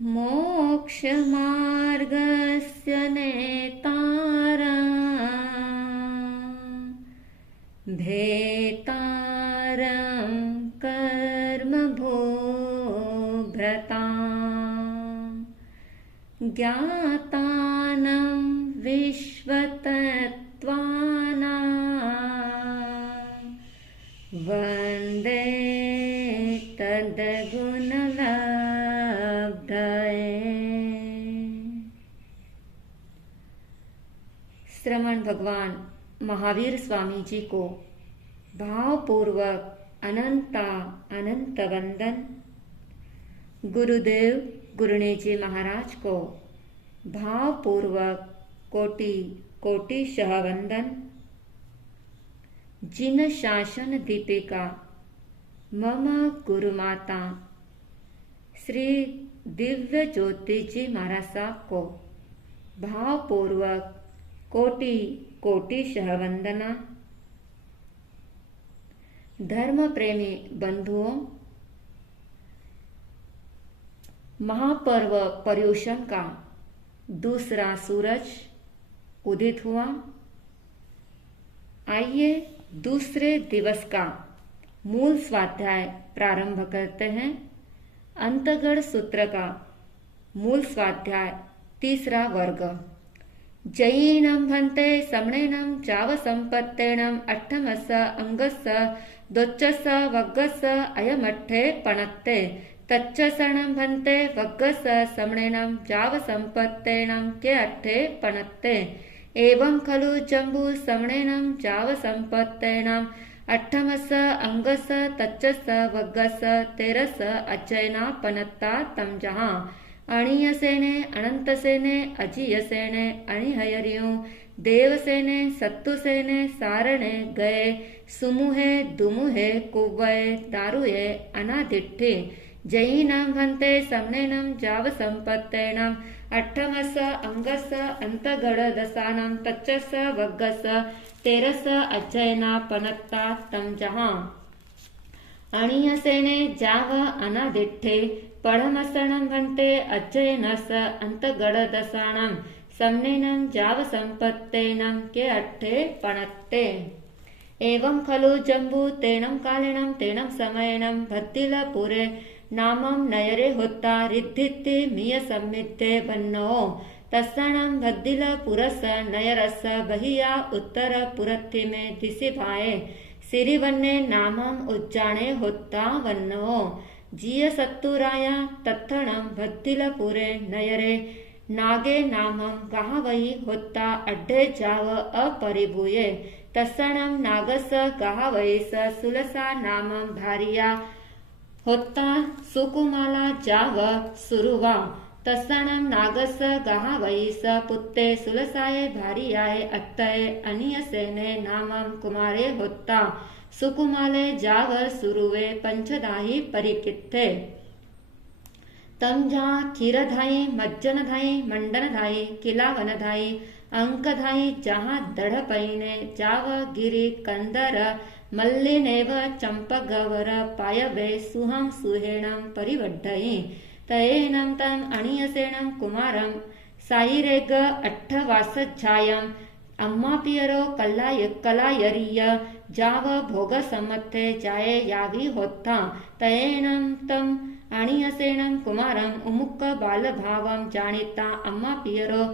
मोक्षमार्गस्य नेतारं भेतारं कर्मभोभ्रतां ज्ञातानं विश्वतत्त्वानां वन्दे तद्गुणलब्धये। श्रवण भगवान महावीर स्वामी जी को भावपूर्वक अनंत वंदन। गुरुदेव गुरुने जी महाराज को भावपूर्वक कोटि कोटिशः वंदन। जिन शासन दीपिका मम गुरुमाता श्री दिव्य ज्योति जी महाराज साहब को भावपूर्वक कोटि कोटिशः वंदना। धर्म प्रेमी बंधुओं, महापर्व पर्युषण का दूसरा सूरज उदित हुआ। आइए दूसरे दिवस का मूल स्वाध्याय प्रारंभ करते हैं। अंतगढ़ सूत्र का मूल स्वाध्याय तीसरा वर्ग। जयीनं भन्ते समणेनं चावसंपत्तेनं अट्ठमस अंगस दोच्चस वग्गस अयमट्ठे पणत्ते तच्चसनं भन्ते वग्गस समणेनं चावसंपत्तेनं के अट्ठे पणत्ते। एवं खलु जम्बू समणेनं चावसंपत्तेनं अट्ठमस अंगस तच्चस वग्गस तेरस अचयना पनत्ता तम जहाँ। अणीयसेने अनंतसेने अजीयसेने अणिहयरियों देवसेने सत्तुसेने सारणे गए सुमुहे दुमुहे कुव्वये दारुये अनादिट्ठे। जयीनां भन्ते समनेनं जावसंपत्तेनं अट्ठमस अंगस अंतगढ़ तच्चस वग्गस तेरस अजयना पनत्ता तम जहाँ। अणीयसेने जाव अनादिट्ठे पढ़मसनं भन्ते अजयनस अंतगढ़ समनेनं जावसंपत्तेनं के अट्ठे पणत्ते। एवं खलु जम्बू तेनं कालेनं तेनं समयेनं भद्दिलपुरे नामं नयरे होता रिद्धित्ति मिय सम्मिद्धे वन्नो तस्सनं भद्दिलपुरस नयरस बहिया उत्तर पुरत्ति में दिशि भाए सिरिवन्ने नामं उज्जाने होता वन्नो। जिय सत्तुराया तत्थणं भद्दिलपुरे नयरे नागे नामं गाहवही होता अड्डे जाव अपरिभूये तत्सणं नागस गाहवही स सुलसा नामं भारिया होता सुकुमाला जाव सुरुवा तत्सणं नागस गाहवही स पुत्ते सुलसाये भारियाये अत्तये अनियसेने नामं कुमारे होता सुकुमाले जाव सुरुवे पंचदाही परिकित्थे। तम जहाँ क्षीरधाई मज्जनधाई मंडनधाई किलावनधाई अंकधाई जहाँ दढ़पईने जाव गिरि कंदर मल्लिनेव चंपगवर पायवे सुहं सुहेणं परिवड्ढयि। तयेनं तम अणीयसेनं कुमारं सायिरेग अट्ठवासच्छायं अम्मापियरो कलायरीय जाव भोगसम्मत्थे जाये यावी होत्ता। तयेनं तम अणीयसेनं कुमारं उमुक्क बालभावं जानिता अम्मापियरो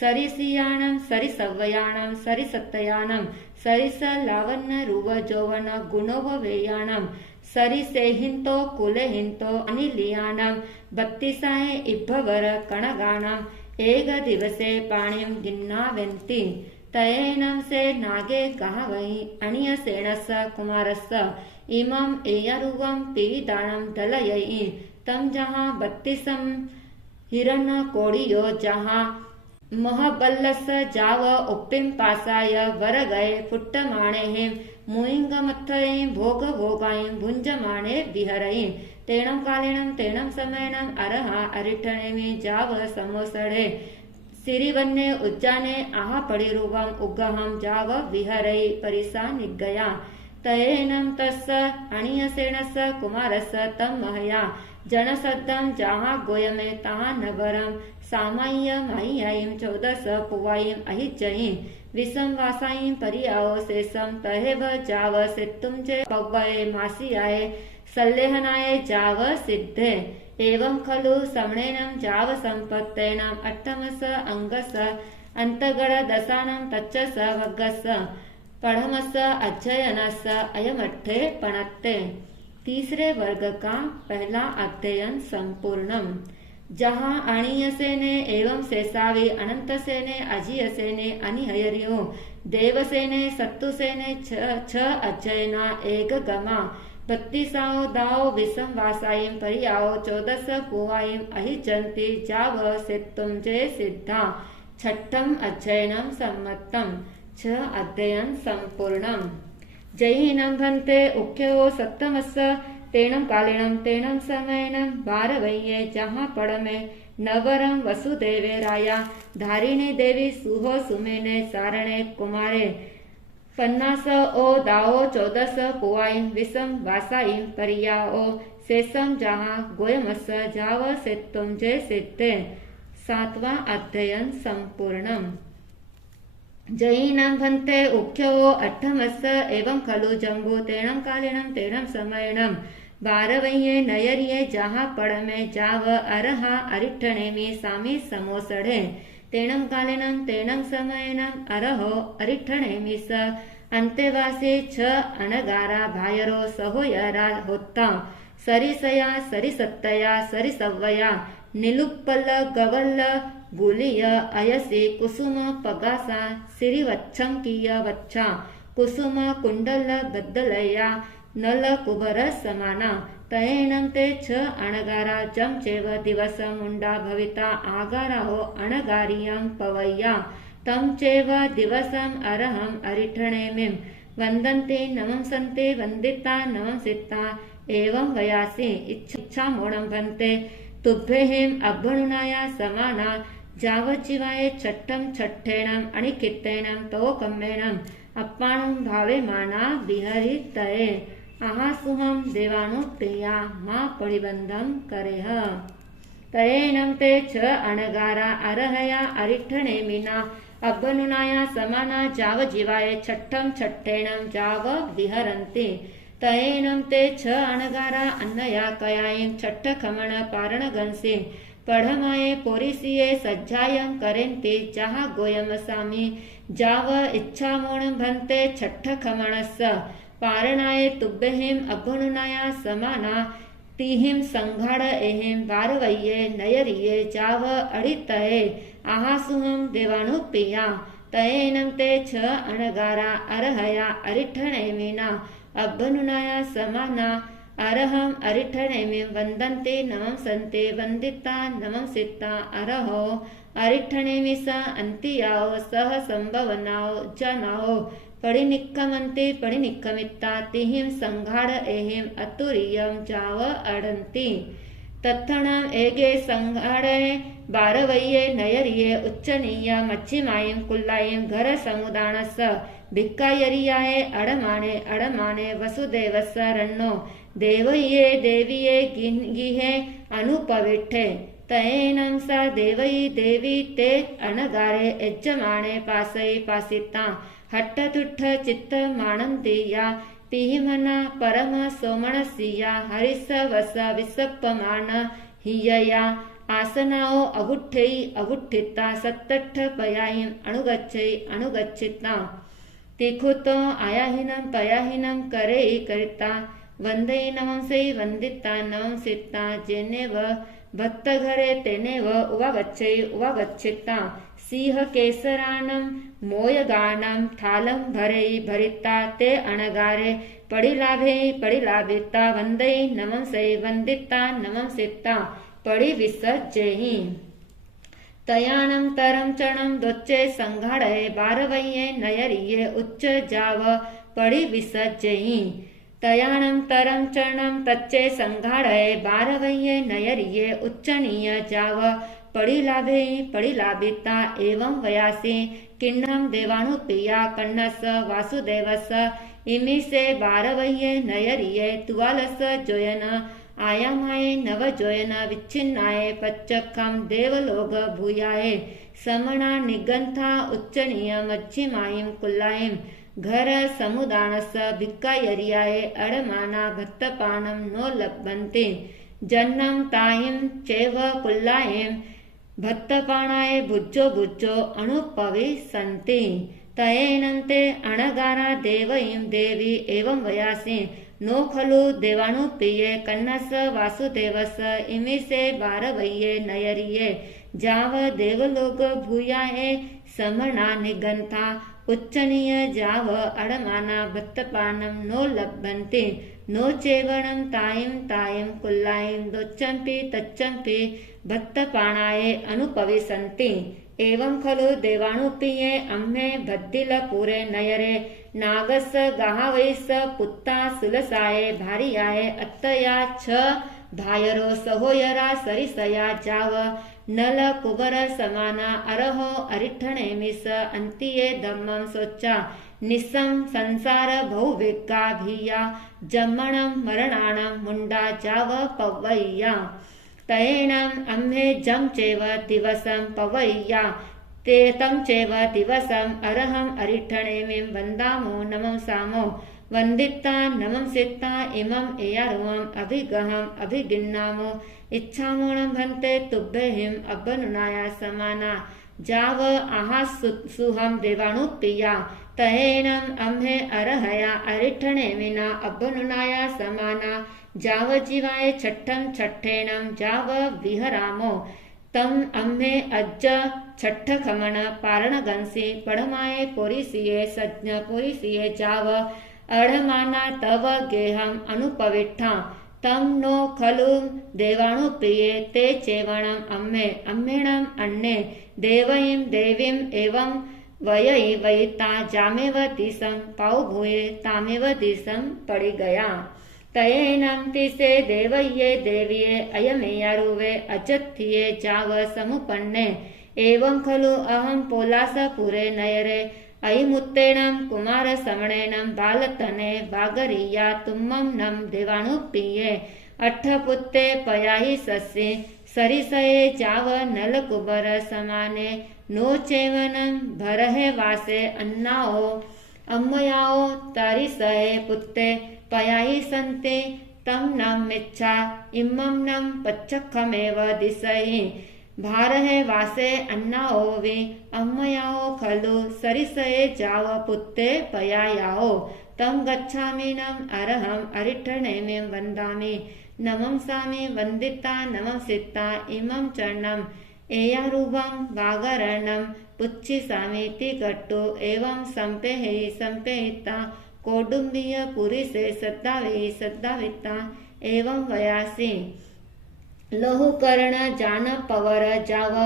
सरिसियाणं सरिसव्वयाणं सरिसत्तयाणं सरिसलावण्य रुवजोवन गुणोववेयाणं सरिसेहिन्तो कुलेहिन्तो अनिलियाणं बत्तिसाये इब्भवर कणगाणं एक दिवसे पाणिं गिन्नावेन्ति। तयेनं से नागे गाहवहि अणीयसेनस्य कुमारस्य इमं एयरुवं पीडाणं दलयि। तम जहाँ बत्तिसं हिरण्यकोडियो जहाँ महबल्लस जाव उप्पिं पासाय वर गए फुट्टमाणे मुइंगमत्थये भोग भोगाय भुंजमाणे विहरयि। तेणं कालेनं तेणं समयनं अरहा अरिठणे जाव समोसड़े सिरिवन्ने उज्जाने आहा पड़िरुवं उग्गहं जाव विहरयि परिसा निग्गया। तयेनं तस्य अणीयसेनस्य कुमारस्य तं महया जनसद्धम जहाँ गोयमे तहाँ नवरम सामाय्य माह्यायीं 14 पुवायीं अहिचयीं विषम वासायीं परियाओ शेषम तहेव जाव सित्तुंजे पव्वये मासियाये सल्लेहनाय जाव सिद्धे एवं खलु समणेनं जाव संपत्तेनं अट्टमस अंगस अंतगण दशानं तच्चस वग्गस पढ़मस अध्ययनस अयमट्ठे पणत्ते। तीसरे वर्ग का पहला अध्ययन संपूर्णम। जहाँ अणीय सेने एवं शेषावी अनंत सेने अजीय सेने अनिहयरियो देव सेने सत्तु सेने छ अध्ययना एक गमा 32 दाओ विषम वासायीं परियाओ 14 पुवायीं अहिचन्ति जाव सित्तुंजे सिद्धा छठम अध्ययनम सम्मतम 6 अध्ययन संपूर्णम। जैहिनं भन्ते उख्यो सप्तमस्स तेणं कालिणं तेणं समयनं भारवह्ये जहाँ पड़मे नवरं वसुदेवे राया धारिणी देवी सुहो सुमेने सारणे कुमारे 50 ओ दाओ 14 पुवायीं विषम वासायीं परियाओ शेषम जहाँ गोयमस जाव सित्तुंजे सिद्धे 7वां अध्ययन संपूर्णम। जैनं भन्ते उख्यो अट्ठमस्स एवं खलु जम्बू तेणं कालिणं तेणं समयनं भारवह्ये नयरिये जहाँ पड़मे जाव अरहा अरिठणेमि सामी समोसड़े तेणं कालिनं तेणं समयनं अरहो अरिठणेमि स अंतेवासी 6 अनगारा भायरो सहोयरा होत्ता सरिसया सरिसत्तया सरिसव्वया निलुप्पल गवल्ल गुलिय अयसि कुसुम पगासा सिरिवच्छंकीय वच्छा कुसुम कुंडल बद्दलया नल कुबर समाना तयेनं ते 6 अणगारा जम चेव दिवस मुंडा भविता आगारा हो अणगारियं पवय्या तम चेव दिवसम अरहम अरिठणेमिं वंदन्ते नमंसन्ते वंदिता नमंसिता एवं वयासि इच्छा मोणं भन्ते तुभ्येहिं अभ्यनुनाया समाना जावज्जीवाये छठ्ठं छठ्ठेणं अणिकित्तेणं तवोकम्मेणं अप्पाणं भावे माना विहरितये आहासुहं देवानुप्रिया मा परिबंधं करेह तयेनं ते 6 अणगारा अरहया अरिठणेमिना अभ्यनुनाया समाना जावजीवाये छठ्ठं छठ्ठेणं जाव विहरन्ति तयेनं ते 6 अणगारा अन्नया कयायीं छठ्ठ खमण पारण गंसी पढ़माये पोरिसिये सज्जायं करेन्ति जहाँ गोयम सामी जाव इच्छा मोण भन्ते छठ्ठ खमणस्स पारणाये तुभ्यहिं अभ्यनुनाया समाना तिहिं संघाड़ एहिं भारवह्ये नयरिये जाव अडितये आहासुहं देवानुप्रिया तयेनं ते 6 अणगारा अरहया अरिठणेमिना अभ्यनुनाया समाना अरहम अरिठणेमिं वन्दन्ते नमंसन्ते वन्दिता नमंसिता अरहो अरिठणेमि स अन्तियाओ सह संभवनाओ जनाओ परिनिक्कमन्ते परिनिक्कमित्ता तिहिं संघाड़ एहिं अतुरियं जाव अडन्ति तत्थणं एगे संघाड़े बारवह्ये नयरिये उच्चनीय मच्छिमायीं कुल्लायीं घर समुदानस भिक्कायरियाये अडमाने अडमाने वसुदेवस्स रन्नो देवये देविये गिहे अनुपविठे तयेनं सा देवयी देवी ते अनगारे यज्जमाने पासई पासिता हट्टतुट्ठ चित्त माणन्तिया पिहिमना परम सोमणसिया हरिस वस विसप्पमान हियया आसनाओ अगुट्ठै अगुट्ठिता सत्तट्ठ पयाहिं अणुगच्छै अणुगच्छिता तिखुतो आयाहिनं पयाहिनं करे करिता वंदे नमंसै वंदिता नमंसिता जेनेव भक्त घरे तेनेव उवागच्छै उवागच्छिता सिंह केसरानं मोयगानं थालं भरै भरिता ते अणगारे पडिलाभे पडिलाभिता वंदे नमंसै वंदिता नमंसिता पडिविसज्जेहि तयानं तरं चणं दोच्चे संघाड़े बारवह्ये नयरिये उच्च जाव पडिविसज्जेहि तयानं तरं चरणं तच्चे संघाड़े बारवह्ये नयरिये उच्चनीय जाव पडिलाभे पडिलाभिता एवं वयासि किन्नं देवानुप्रिया कन्नस वासुदेवस इमिसे बारवह्ये नयरिये तुवालस जोयन आयामाये नवजोयन विच्छिन्नाये पच्चखम देवलोक भूयाये समणा निगंथा उच्चनीय मच्छिमायीं कुल्लायीं घर समुदानस भिक्कायर्याये अडमाना भत्तपानं नो लभन्ते जन्नं तायीं चैव कुल्लायीं भत्तपाणाय भुज्जो भुज्जो अणुपविशन्ति तयेनं ते अणगारा देवयीं देवी एवं वयासि नो खलु देवानुप्रिये कन्नस वासुदेवस इमिसे बारवय्ये नयरिये जाव देवलोक भूयाये समणा निगंथा उच्चनीय जाव अडमाना भत्तपानं नो लभन्ते नो चेवणं तायीं कुल्लायीं दोच्चम्पि तच्चम्पि भत्तपाणाये अनुपविशन्ति एवं खलु देवानुप्रिये अम्मे भद्दिलपुरे नयरे नागस गाहावैस पुत्ता सुलसाये भारियाये अत्तया छ भायरो सहोयरा सरिसया जाव नल कुबर समाना अरहो अरिठणेमिस अंतिये धम्मं सोच्चा निस्सं संसार भौविका भिया जम्मणं मरणाणं मुंडा जाव पवय्या तयेणं अम्हे जं चेव दिवसं पवय्या ते तं चेव दिवसं अरहं अरिठणेमिं वन्दामो नमंसामो वन्दिता नमंसिता इमं एयारुवं अभिगहं अभिगिन्नामो इच्छामोणं भन्ते तुभ्यहिं अब्बनुनाया समाना जाव आहा सुहं देवानुप्रिया तयेणं अम्हे अरहया अरिठणेमिना अब्बनुनाया समाना जाव जीवाय छठ्ठं छठ्ठेणं जाव विहरामो तम अम्हे अज्ज छठ्ठ खमण पारण गंसी पड़माये पोरिसिये सज्ञ पोरिसिये जाव अढ़माना तव गेहं अनुपविट्ठा तम नो खलु देवानुप्रिये ते चेवणं अम्मे अम्मेणं अन्ने देवयीं देवीं एवं वयई वयिता जामेव दिसं पाउ भूये तामेव दिसं पड़ी गया तयेनं तिसे देवये देविये अयमेयारुवे अजत्थिये जाव समुपन्ने एवं खलु अहं पोलासपुरे नयरे अयिमुत्तेणं कुमारसमणेनं बालतने वागरिया तुम्मं नं देवानुप्रिये अट्ठपुत्ते पयाहि सस्ये सरिसये जाव नलकुबर समाने नो चेवनं भरहे वासे अन्नाओ अम्मयाओ तारिसये पुत्ते पयाहि सन्ते तं नं मिच्छा इमं नं पच्चखमेव दिशहि भारहे वासे अन्नाओ वे अम्मयाओ खलु सरिसये जाव पुत्ते पयायाओ तं गच्छामि नम अरहं अरिठणेमिं वन्दामि नमंसामि वन्दिता नमंसिता इमं चरणं एयारुवं वागरणं पुच्छिसामीति कट्टु एवं संपेहि संपेहिता कौडुम्बीय पुरिसे सद्दावे सद्दाविता एवं वयासि लहुकर्ण जान पवर जाव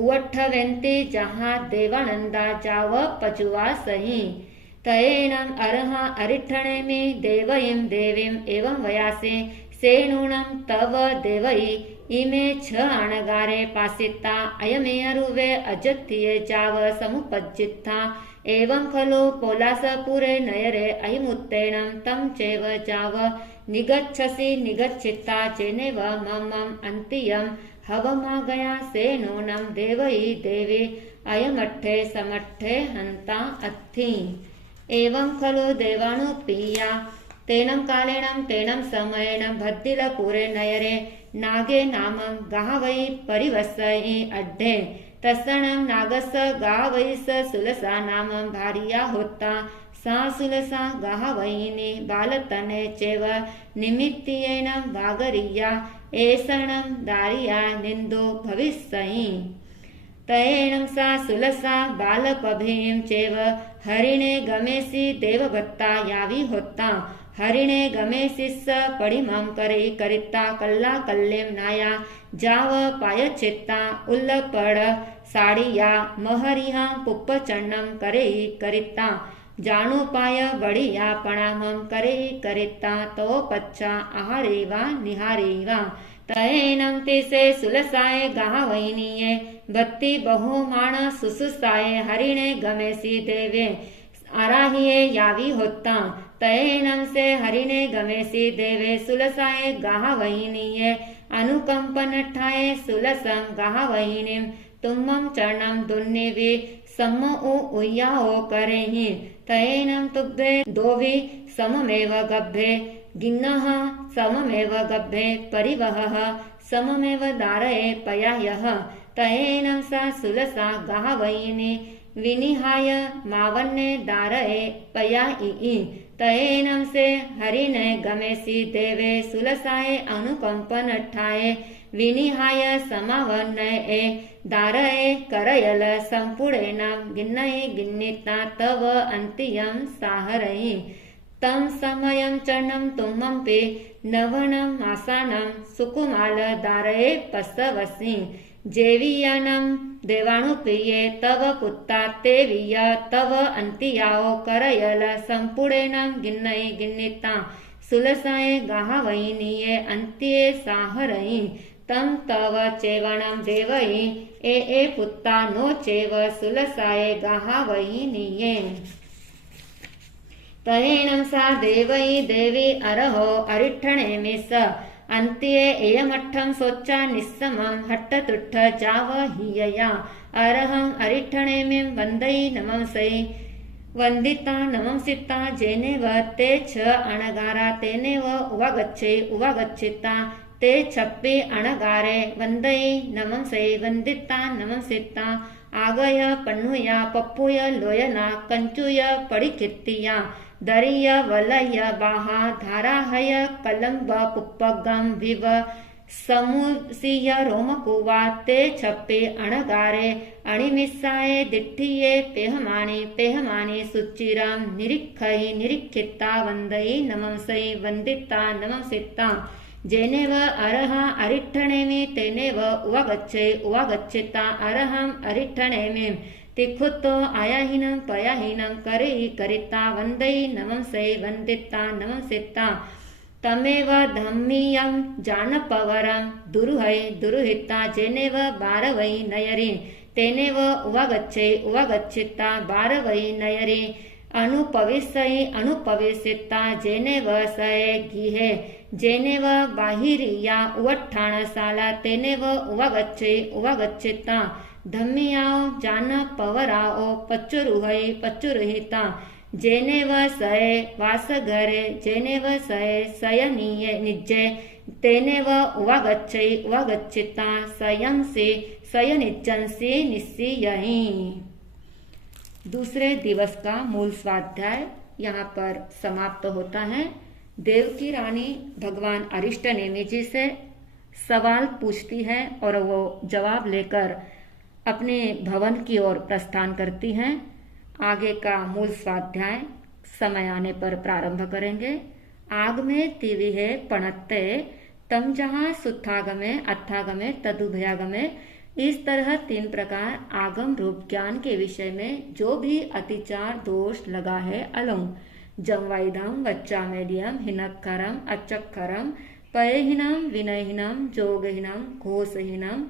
उवट्ठवेन्ति जहाँ देवानंदा जाव पजुवा सही तयेनं अरहा अरिठणेमि देवयीं देवीं एवं वयासे सेणूणं तव देवयी इमे छ अणगारे पासिता अयमेयरुवे अजत्थिये जाव समुपज्जित्था एवं खलु पोलासपुरे नयरे अयिमुत्तेणं तं चैव जाव निगच्छसि निगच्छिता जेनेव ममं अन्तियं हवमागया सेनूनं देवयी देवी अयमट्ठे समट्ठे हन्ता अत्थि एवं खलु देवानुप्रिया तेनं कालेनं तेनं समयेन भद्दिलपुरे नयरे नागे नामं गावै परिवसयि अड्ढे तत्सणं नागस गावैस सुलसा नामं भार्या होता सा सुलसा गावयिनी बालतने चेव निमित्तेन वागरिया एषणं दारिया निन्दो भविष्यति तयेनं सा सुलसा बालपभीं चेव हरिणे गमेसि देवभत्ता यावी होता हरिणे गमेसिस पडिमं करे करिता कल्ला कल्लेम नाया जाव पायचित्ता उल्लपड साड़िया महरिया पुप्पचन्नं करे करिता जाणु पाय बड़िया प्रणामं करे करिता तो पच्चा आहारेवा निहारेवा तयेनं तिसे सुलसाये गावैनीये भक्ति बहुमाण सुसुसाये हरिणे गमेसि देवे आराहिए यावी होता तयेनम से हरिने गमेसी देवे सुलसाए गाहा वहिनीये अनुकंपन ठाए सुलसम गाहा वहिनीम तुम्मम चरणम दुन्निवि सम्म उय्याओ करेहि तयेनम तुभ्ये दोवि सममेव गभ्ये गिन्नः सममेव गभ्ये परिवहः सममेव दारये पयाह्यः तयेनं सा सुलसा गाहवयिनी विनिहाय मावन्ने दारये पयायि तयेनं से हरिने गमेसी देवे सुलसाए अनुकंपन ठाये विनिहाय समावन्नये दारये करयल संपुडेन गिन्नये गिन्निता तव अन्तियं साहरयि तम समयं चरणं तुम्मपि नवनं मासानं सुकुमाल दारये पसवसि जेवीयनं देवाणुप्रिये तव पुत्ता तेवीय तव अन्तियाओ करयल संपुडेन गिन्नये गिन्निता सुलसाये गाहवयिनीये अन्त्ये साहरयि तम तव चेवणं देवयि ए पुत्ता नो चेव सुलसाये गाहवयिनीये तयेनं सा देवयि देवी अरहो अरिठणे मिस अन्त्ये एयमठं सोच्चा निस्समं हट्टतुट्ठ जाव हियया अरहं अरिठणेमिं वन्दयि नमंसै वन्दिता नमंसिता जेनेव ते छ अणगारा तेनेव उवागच्छिता ते छप्पि अणगारे वन्दयि नमंसै वन्दिता नमंसिता आगय पन्नुय पप्पुय लोयना कंचुय पडिकित्तिया दरिय वलय बाहा धाराहय कलंब पुप्पगम विव समुसीय रोमकुवा ते छप्पे अणगारे अणिमिस्साये दिट्ठिये पेहमानि सुचिरं निरीक्षयि निरीक्षिता वन्दयि नमंसै वन्दिता नमंसिता जेनेव अरहा अरिठणेमि तेनेव उवागच्छिता अरहं अरिठणेमि तिखुतो आयाहीनं पयाहीनं करेहि करिता वन्दयि नमंसै वन्दिता नमंसिता तमेव धम्मियं जानपवरं दुरुहै दुरुहिता जेनेव बारवै नयरि तेनेव उवागच्छिता बारवै नयरि अनुपविसिता जेनेव सये गिहे जेनेव बाहिरिया उवट्ठाणसाला तेनेव उवागच्छिता धम्मियाओ जान पवराओ पच्चुरुहिता जेनेव सये वासघरे जेनेव सये सयनीये निज्जे तेनेव उवागच्छिता सयंसि सयनिज्जंसि निस्सियहि। दूसरे दिवस का मूल स्वाध्याय यहाँ पर समाप्त होता है। देवकी रानी भगवान अरिष्टनेमि जी से सवाल पूछती है और वो जवाब लेकर अपने भवन की ओर प्रस्थान करती हैं। आगे का मूल स्वाध्याय समय आने पर प्रारंभ करेंगे। आग में तिविहे पणत्ते तम जहाँ सुत्थागमे अत्थागमे तदुभयागमे। इस तरह 3 प्रकार आगम रूप ज्ञान के विषय में जो भी अतिचार दोष लगा है अलम जमवाइदम वच्चामेडियम हिनक्करम अचक्करम पयहीनम विनयहीनम जोगहीनम घोषहीनम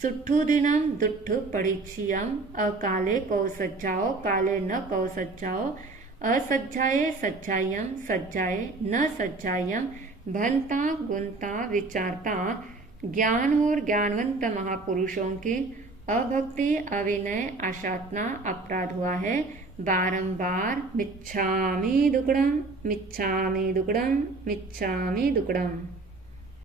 सुट्ठुदिनम दुट्ठु परीक्षियम अकाले कौ सज्जाओ काले न कौ सज्जाओ असज्जाये सज्जायम सज्जाये न सज्जायम भनता गुनता विचारता ज्ञान और ज्ञानवंत महापुरुषों की अभक्ति अविनय आशातना अपराध हुआ है। बारंबार मिच्छामि दुक्कडम मिच्छामि दुक्कडम मिच्छामि दुक्कडम।